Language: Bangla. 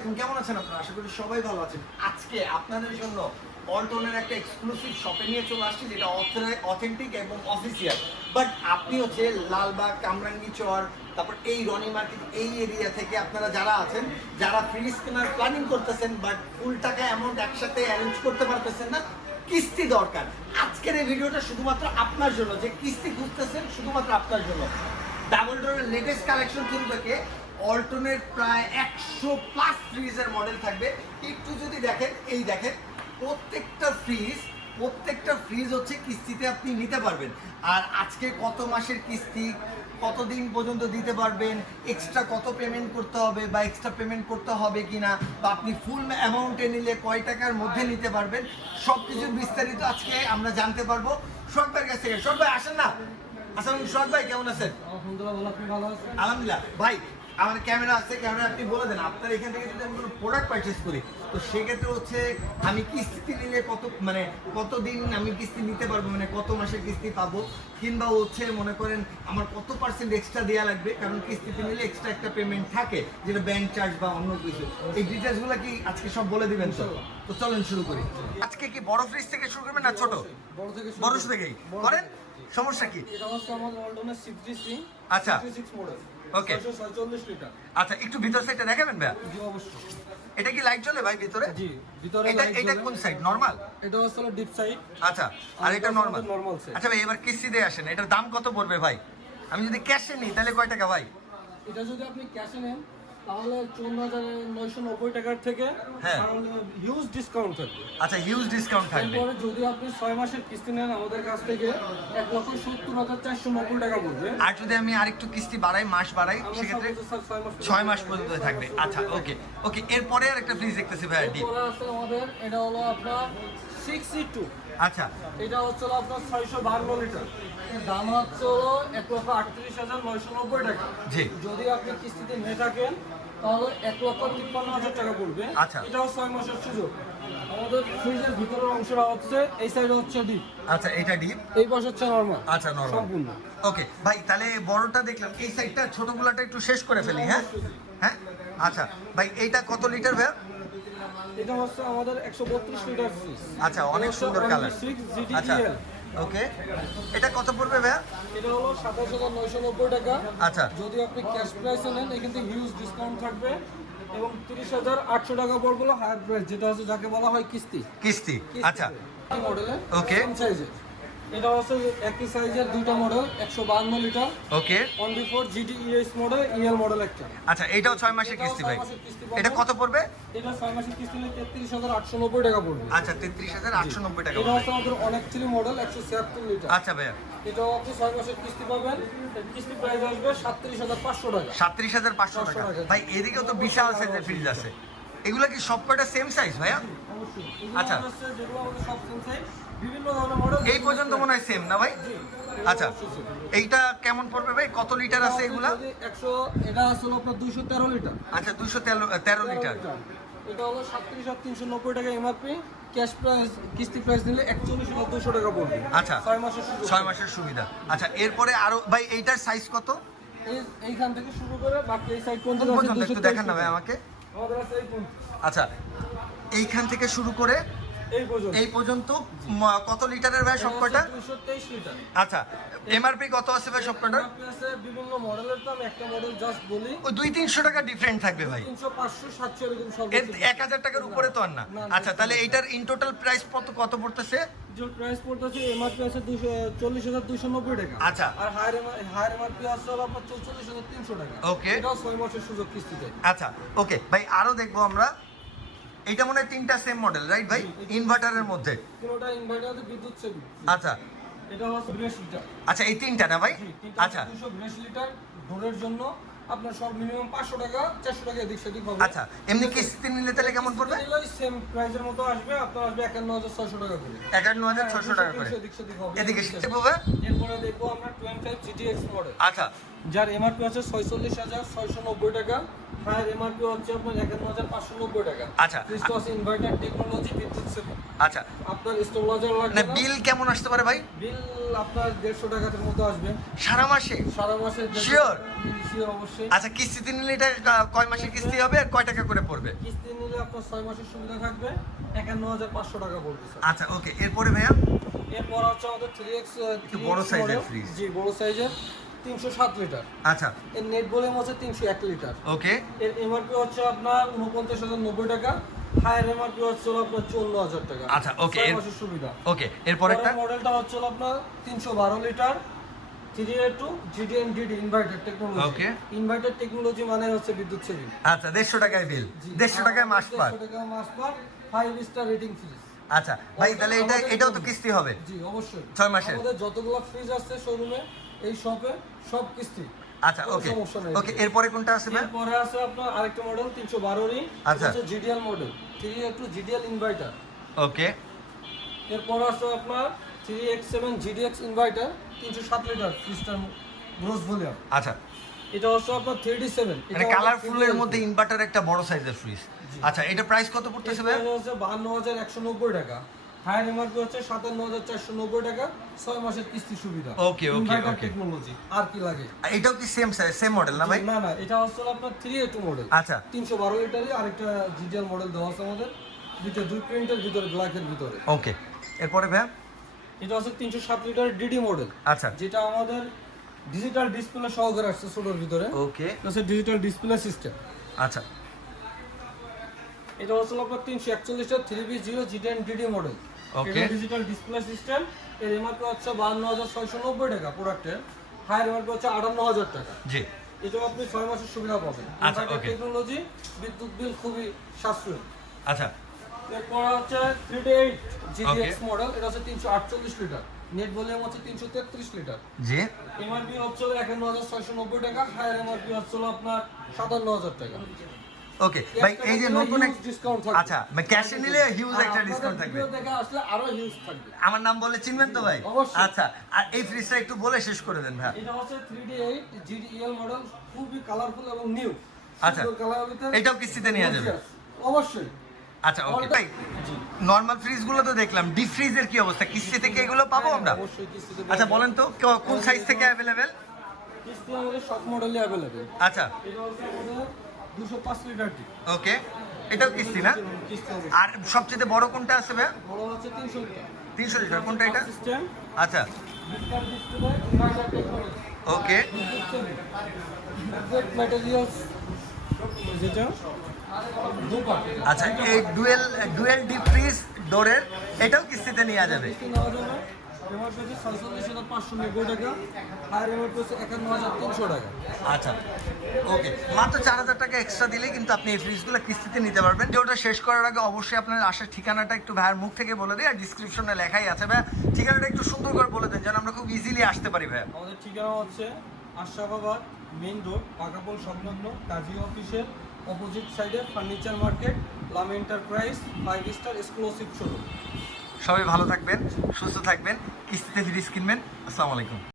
কেমন আছেন আপনারা? আশা করি সবাই ভালো আছেন। আজকে আপনাদের জন্য অল্টনের একটা এক্সক্লুসিভ শপে নিয়ে চলে আসছি, যেটা অথেন্টিক এবং অফিসিয়াল বাট আপনি হচ্ছে লালবাগ, কামরাঙ্গি চর, তারপর এই রনি মার্কেট, এই এরিয়া থেকে আপনারা যারা আছেন, যারা প্ল্যানিং করতেছেন বাট ফুল টাকা অ্যামাউন্ট একসাথে অ্যারেঞ্জ করতে পারতেছেন না, কিস্তি দরকার। আজকের এই ভিডিওটা শুধুমাত্র আপনার জন্য, যে কিস্তি খুঁজতেছেন, শুধুমাত্র আপনার জন্য। ডাবল ডোরের লেটেস্ট কালেকশন অল্টনের প্রায় একশো প্লাস ফ্রিজের মডেল থাকবে। একটু যদি দেখেন এই দেখেন প্রত্যেকটা ফ্রিজ প্রত্যেকটা ফ্রিজ হচ্ছে কিস্তিতে আপনি নিতে পারবেন। আর আজকে কত মাসের কিস্তি কতদিন পর্যন্ত দিতে পারবেন এক্সট্রা কত পেমেন্ট করতে হবে বা এক্সট্রা পেমেন্ট করতে হবে কি না বা আপনি ফুল অ্যামাউন্টে নিলে কয় টাকার মধ্যে নিতে পারবেন সব কিছু বিস্তারিত আজকে আমরা জানতে পারব। ভাইয়ের কাছ থেকে। শখ ভাই আসেন না। আসসালাম শখ ভাই কেমন আছেন? আলহামদুলিল্লাহ। ভাই আমার ক্যামেরা আছে ক্যামেরা আপনি বলে দেন। আপনার এখান থেকে যদি আমি কোনো প্রোডাক্ট পারচেস করি তো সেক্ষেত্রে হচ্ছে আমি কিস্তিতে নিলে কত মানে কতদিন আমি কিস্তি নিতে পারব মানে কত মাসের কিস্তি পাবো? কিংবা হচ্ছে মনে করেন আমার কত পার্সেন্ট এক্সট্রা দেওয়া লাগবে? কারণ কিস্তিতে নিলে এক্সট্রা একটা পেমেন্ট থাকে যেটা ব্যাংক চার্জ বা অন্য কিছু। এই ডিটেলসগুলো কি আজকে সব বলে দিবেন তো? তো চলেন শুরু করি। আজকে কি বড় ফ্রিজ থেকে শুরু করবেন না ছোট? বড় থেকে বড় থেকেই। করেন। সমস্যা কি? এটা হচ্ছে আমাদের আচ্ছা। Model litre. আচ্ছা একটু ভিতর সাইডটা দেখাবেন ভাই জি অবশ্যই। এটা কি লাইট চলে ভাই ভিতরে? জি ভিতরে এটা এটা কোন সাইড নরমাল এটা হচ্ছে ডিপ সাইড আচ্ছা আর আর এটা নরমাল নরমাল সাইড আচ্ছা ভাই এবার কিস্তি দিয়ে আসেন। এটার দাম কত পড়বে ভাই? আমি যদি ক্যাশে নিই তাহলে কয় টাকা ভাই? এটা যদি আপনি ক্যাশে নেন তাহলে চৌদ্দ হাজার নয়শো নব্বই টাকার থেকে হ্যাঁ। হিউজ ডিসকাউন্ট থাকবে। আচ্ছা হিউজ ডিসকাউন্ট থাকবে। এরপরে যদি আপনি ছয় মাসের কিস্তি নেন আমাদের কাছ থেকে এক লক্ষ সত্তর হাজার চারশো নব্বই টাকা পড়বে। আর যদি আমি আরেকটু কিস্তি বাড়াই মাস বাড়াই সেক্ষেত্রে ছয় মাস পর্যন্ত থাকবে। আচ্ছা ওকে ওকে এরপরে আর একটা ফ্রিজ দেখতেছি ভাই এরপরে আছে আমাদের এটা হলো আপনার আচ্ছা। এটা হচ্ছে আপনার ছয়শো বান্ন লিটার। দাম হচ্ছে এক লক্ষ আটত্রিশ হাজার নয়শো নব্বই টাকা। জি। যদি আপনি কিস্তিতে নিয়ে থাকেন তাহলে এক লক্ষ তিপ্পান্ন হাজার টাকা পড়বে। আচ্ছা। এটাও ছয় মাসের সুযোগ। আমাদের ফ্রিজের ভিতরের অংশটা হচ্ছে এই সাইডে হচ্ছে ডিপ আচ্ছা এটা ডিপ এই পাশে হচ্ছে নর্মাল আচ্ছা নরমাল সম্পূর্ণ। ওকে ভাই তাহলে বড়টা দেখলাম। এই সাইডটা ছোটগুলাটা একটু শেষ করে ফেলি হ্যাঁ? হ্যাঁ? আচ্ছা ভাই এইটা কত লিটার ভাই এটা হচ্ছে আমাদের একশো বত্রিশ লিটার ফ্রিজ আচ্ছা অনেক সুন্দর কালার আচ্ছা ওকে। এটা কত পড়বে ভাইয়া? এটা হলো সাতাশ হাজার নয়শো নব্বই টাকা। আচ্ছা। যদি আপনি ক্যাশ প্রাইসে নেন এখানে হিউজ ডিসকাউন্ট থাকবে। এবং তিরিশ হাজার আটশো টাকা পড়বে হায়ার প্রাইস যেটা হচ্ছে যাকে বলা হয় কিস্তি। কিস্তি আচ্ছা। মডেলের ওকে। সাইজের এটা হচ্ছে একই সাইজের দুইটা মডেল একশো বান্ন litre okay B four GT ES model EL model একটা। আচ্ছা এটাও ছয় মাসের কিস্তি ভাই। এটা কত পড়বে? এটা ছয় মাসের কিস্তি নিলে তেত্রিশ হাজার আটশো নব্বই টাকা পড়বে। আচ্ছা তেত্রিশ হাজার আটশো নব্বই টাকা এটা হচ্ছে আমাদের অনেক থ্রি মডেল একশো ছিয়াত্তর লিটার আচ্ছা ভাইয়া। এটাও আপনি ছয় মাসের কিস্তি পাবেন। কিস্তি প্রাইস আসবে সাতত্রিশ হাজার পাঁচশো টাকা। সাতত্রিশ হাজার পাঁচশো টাকা। পাঁচশো টাকা। ভাই এদিকেও তো বিশাল সাইজের ফ্রিজ আছে। এগুলো কি সব কটা সেম সাইজ ভাইয়া আচ্ছা। যেগুলো আমাদের সব সেম সাইজ এই পর্যন্ত মনে হয় সেম না ভাই? আচ্ছা এইটা কেমন পড়বে ভাই? কত লিটার আছে এগুলা? একশো এটা আসলে আপনার দুইশো তেরো লিটার আচ্ছা দুশো তেরো লিটার এটা হলো সাতত্রিশ হাজার তিনশো নব্বই টাকা এমআরপি ক্যাশ প্রাইস কিস্তি প্রাইস দিলে একচল্লিশ হাজার দুশো টাকা পড়বে। আচ্ছা ছয় মাসের ছয় মাসের সুবিধা। আচ্ছা এরপরে আরও ভাই এইটার সাইজ কত? এই- এইখান থেকে শুরু করে বাকি এই সাইড পর্যন্ত একটু দেখান না ভাই আমাকে। আমাদের আছে এই আচ্ছা এইখান থেকে শুরু করে এই পর্যন্ত। এই পর্যন্ত কত লিটারের ভাই সব কটা দুশো তেইশ লিটার। আচ্ছা এমআরপি কত আছে ভাই সব কটার বিভিন্ন মডেলের তো আমি একটা মডেল জাস্ট বলি। ওই দুই তিনশো টাকা ডিফারেন্ট থাকবে ভাই। এক হাজার টাকার উপরে তো আর না। আচ্ছা তাহলে এইটার ইন টোটাল প্রাইস কত কত পড়তেছে? প্রাইস পড়তেছে এমআরপি আছে দুশো চল্লিশ হাজার দুশো নব্বই টাকা। আচ্ছা। আর হায়ার হায়ার এমআরপি আছে হলো আপনার চৌচল্লিশ হাজার তিনশো টাকা। Okay. এটাও ছয় মাসের সুযোগ কিস্তিতে। আচ্ছা ওকে ভাই আরও দেখব আমরা। এইটা মনে হয় তিনটা সেম মডেল রাইট ভাই? ইনভার্টারের মধ্যে। কোনোটা ইনভার্টার বিদ্যুৎ সেবী আচ্ছা। এটা হচ্ছে বিরাশি লিটার। আচ্ছা এই তিনটা না ভাই? আচ্ছা। দুশো বিরাশি লিটার ডোরের জন্য আপনার সব মিনিমাম পাঁচশো টাকা চারশো টাকা এদিক সেদিক হবে। আচ্ছা এমনি কিস্তি নিলে তাহলে কেমন পড়বে? সেম প্রাইসের মতো আসবে আপনার আসবে একান্ন হাজার ছয়শো টাকা করে। একান্ন হাজার ছশো টাকা করে। এদিক সেদিক হবে। এদিকে শিখতে পাবে এরপরে দেখব আমরা টোয়েন্টি ফাইভ জিটিএক্স মডেল আচ্ছা। যার এমআরপি হচ্ছে ছয়চল্লিশ হাজার ছয়শো নব্বই টাকা হায়ার এমআরপি হচ্ছে আপনার একান্ন হাজার পাঁচশো নব্বই টাকা। আচ্ছা। হচ্ছে ইনভার্টার টেকনোলজি বিদ্যুৎ সেবা আচ্ছা। আপনার স্টোভলাজার লাগবে বিল কেমন আসতে পারে ভাই? বিল আপনার দেড়শো টাকার মতো আসবে। সারা মাসে? সারা মাসে Sure? শিওর অবশ্যই। আচ্ছা কিস্তিতে নিলে এটা কয় মাসের কিস্তি হবে আর কয় টাকা করে পড়বে? কিস্তি নিলে আপনার ছয় মাসের সুবিধা থাকবে। একান্ন হাজার পাঁচশো টাকা পড়বে স্যার আচ্ছা ওকে এরপরে ভাইয়া? এরপর হচ্ছে আমাদের থ্রি এক্স বড় এর fridge। জি বড় সাইজের তিনশো সাত লিটার। আচ্ছা। এর নেট ভলিউম হচ্ছে তিনশো এক লিটার। ওকে। এর এমআরপি হচ্ছে আপনার উনপঞ্চাশ হাজার নব্বই টাকা। হায়ার এমআরপি হচ্ছে আপনার টাকা। আচ্ছা, ছয় এর- সুবিধা। ওকে এরপর একটা? মডেলটা হচ্ছে আপনার তিনশো বারো লিটার। ইনভার্টার টেকনোলজি মানে হচ্ছে বিদ্যুৎ সেভিং আচ্ছা দেড়শো টাকায় বিল দেড়শো টাকায় মাস পার মাস পার স্টার রেটিং ফ্রিজ আচ্ছা ভাই তাহলে এটা এটাও তো কিস্তি হবে। জি অবশ্যই। মাসের? আমাদের যতগুলো ফ্রিজ আছে শোরুমে এই শপে সব কিস্তি। আচ্ছা ওকে। ওকে এরপরে কোনটা এরপরে আছে আপনার আরেকটা মডেল তিনশো বারোরই আচ্ছা। GDL model three A two GDL inverter okay. এরপর আছে আপনার three X seven GDX inverter তিনশো সাত লিটার ফ্রিজটার গ্রোস ভলিউম আচ্ছা। এটা হচ্ছে আপনার থ্রি ডি সেভেন মানে কালারফুলের মধ্যে ইনভার্টার একটা বড় সাইজের ফ্রিজ আচ্ছা এটা প্রাইস কত পড়তেছে ভাই হচ্ছে হাজার একশো নব্বই টাকা। হায়ার এমআরপি হচ্ছে সাতান্ন হাজার চারশো নব্বই টাকা ছয় মাসের কিস্তি সুবিধা। Okay, okay. টেকনোলজি আর কি লাগে? এটাও কি সেম সেম মডেল না ভাই? না না এটা হচ্ছে আপনার থ্রি এ টু মডেল আচ্ছা। তিনশো বারো লিটারই আরেকটা জিডিএল মডেল দেওয়া আছে আমাদের। দুইটা দুই প্রিন্টের ভিতরে ব্ল্যাকের ভিতরে। ওকে এরপরে ভাই এটা হচ্ছে তিনশো সাত লিটার ডিডি মডেল আচ্ছা। যেটা আমাদের ডিজিটাল ডিসপ্লে সহকারে আসছে ছোটোর ভিতরে। ওকে ডিজিটাল ডিসপ্লে সিস্টেম আচ্ছা। এটা হচ্ছে আপনার তিনশো একচল্লিশটা three B zero G ten DD model. এটা ডিজিটাল ডিসপ্লে সিস্টেম এর এমআরপি হচ্ছে বাহান্ন হাজার ছয়শো নব্বই টাকা প্রোডাক্টের হায়ার এমআরপি হচ্ছে আটান্ন হাজার টাকা। জি। এটাও আপনি ছয় মাসের সুবিধা পাবেন। আচ্ছা. টেকনোলজি বিদ্যুৎ বিল খুবই সাশ্রয়ী। আচ্ছা। এরপর হচ্ছে three D eight GDX model এটা হচ্ছে তিনশো আটচল্লিশ লিটার। নেট ভলিউম হচ্ছে তিনশো তেত্রিশ লিটার। জি। এমআরপি হচ্ছে একান্ন হাজার ছয়শো নব্বই টাকা। হায়ার এমআরপি হচ্ছে আপনার সাতান্ন হাজার টাকা। ওকে ভাই এই যে নতুন ডিসকাউন্ট থাকবে। আচ্ছা ক্যাশে নিলে হিউজ একটা ডিসকাউন্ট থাকবে। ভিডিও আসলে আরও হিউজ থাকবে। আমার নাম বলে চিনবেন তো ভাই। আচ্ছা আর এই ফ্রিজটা একটু বলে শেষ করে দেন ভাই। এটা হচ্ছে three D eight GDL model খুবই কালারফুল এবং নিউ আচ্ছা। এটাও কিস্তিতে নেওয়া যাবে? অবশ্যই। আচ্ছা ওকে ভাই নর্মাল ফ্রিজগুলো তো দেখলাম ডিপ ফ্রিজের কি অবস্থা? কিস্তি থেকে এগুলো পাবো হ্যাঁ, আমরা? আচ্ছা বলেন তো কোন সাইজ থেকে অ্যাভেলেবেল কিস্তি আমাদের সব মডেলই অ্যাভেলেবেল আচ্ছা। এটা হচ্ছে আমাদের দুশো পাঁচ লিটারটি ওকে এটাও কিস্তি না? আর সবচেয়ে বড় কোনটা আছে ভাই বড় তিনশো লিটার। তিনশো লিটার কোনটা এটা? আচ্ছা। ওকে। ম্যাটেরিয়ালস যেটা আচ্ছা এই ডুয়েল ডুয়েল ডিপ ফ্রিজ ডোরের এটাও কিস্তিতে নেওয়া যাবে। কিস্তি নেওয়া যাবে এমআর পেয়েছে ছয়চল্লিশ হাজার পাঁচশো নব্বই টাকা। হায়ার এমআর পেয়েছে একান্ন হাজার তিনশো টাকা। আচ্ছা। ওকে মাত্র চার হাজার টাকা এক্সট্রা দিলে কিন্তু আপনি এই ফ্রিজগুলো কিস্তিতে নিতে পারবেন। শেষ করার আগে অবশ্যই আপনার আসার ঠিকানাটা একটু ভাইয়ের মুখ থেকে বলে দিই আর ডিসক্রিপশনে লেখাই আছে ভাই ঠিকানাটা একটু সুন্দর করে বলে দেন যেন আমরা খুব ইজিলি আসতে পারি ভাই আমাদের ঠিকানা হচ্ছে আশরাফাবাদ রোড পাকাপোল সংলগ্ন কাজী অফিসের অপোজিট সাইডে ফার্নিচার মার্কেট লাম enterprise five star exclusive showroom সবাই ভালো থাকবেন সুস্থ থাকবেন কিস্তিতে ফ্রিজ কিনবেন। আসসালামু আলাইকুম।